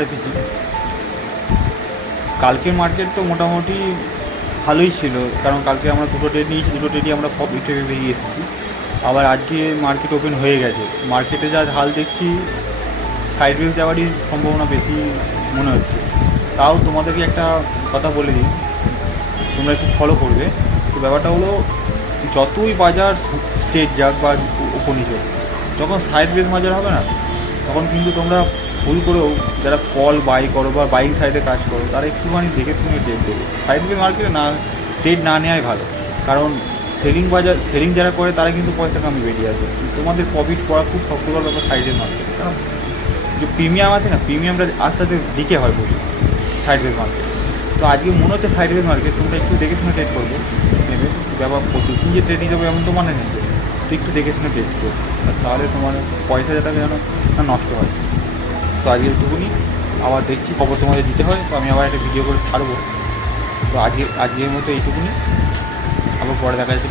এসেছি। কালকের মার্কেট তো মোটামুটি ভালোই ছিল, কারণ কালকে আমরা দুটো ট্রেড নিয়েছি, দুটো ট্রেডই আমরা প্রফিটে বেরিয়ে এসেছি। আবার আজকে মার্কেট ওপেন হয়ে গেছে, মার্কেটে যা হাল দেখছি সাইডওয়েজ যাওয়ারই সম্ভাবনা বেশি মনে হচ্ছে। তাও তোমাদেরকে একটা কথা বলে দিই, তোমরা একটু ফলো করবে। তো ব্যাপারটা হলো, যতই বাজার স্টেট যাক বা উপনিচে, যখন সাইডওয়েজ বাজার হবে না, তখন কিন্তু তোমরা ভুল করেও যারা কল বাই করো বা বাইং সাইডে কাজ করো, তারা একটুখানি দেখে শুনে ট্রেড দেবে। সাইডওয়েজ মার্কেটে না ট্রেড না নেওয়াই ভালো, কারণ সেলিং যারা করে তারা কিন্তু পয়সা কামিয়ে বেরিয়ে আসে। তোমাদের প্রফিট করা খুব শক্তকর ব্যাপার সাইডের মার্কেটে, কারণ যে প্রিমিয়াম আছে না, প্রিমিয়ামটা আস্তে আস্তে দিকে হয় প্রচুর সাইডওয়েজ মার্কেট। তো আজকে মনে হচ্ছে সাইডওয়েজ মার্কেট, তোমরা একটু দেখে শুনে ট্রেড করবে নেবে। ব্যাপার প্রতিদিন যে ট্রেড নিতে হবে এমন তো মানে নেই, তো একটু দেখে শুনে ট্রেড করবে, তাহলে তোমার পয়সা যেটা যেন না নষ্ট হয়। তো আজকে একটুকুনি, আবার দেখছি খবর তোমাদের দিতে হয়, তো আমি আবার একটা ভিডিও করে ছাড়বো। তো আজকের মতো এইটুকুনি, আবার পরে দেখা যাচ্ছে।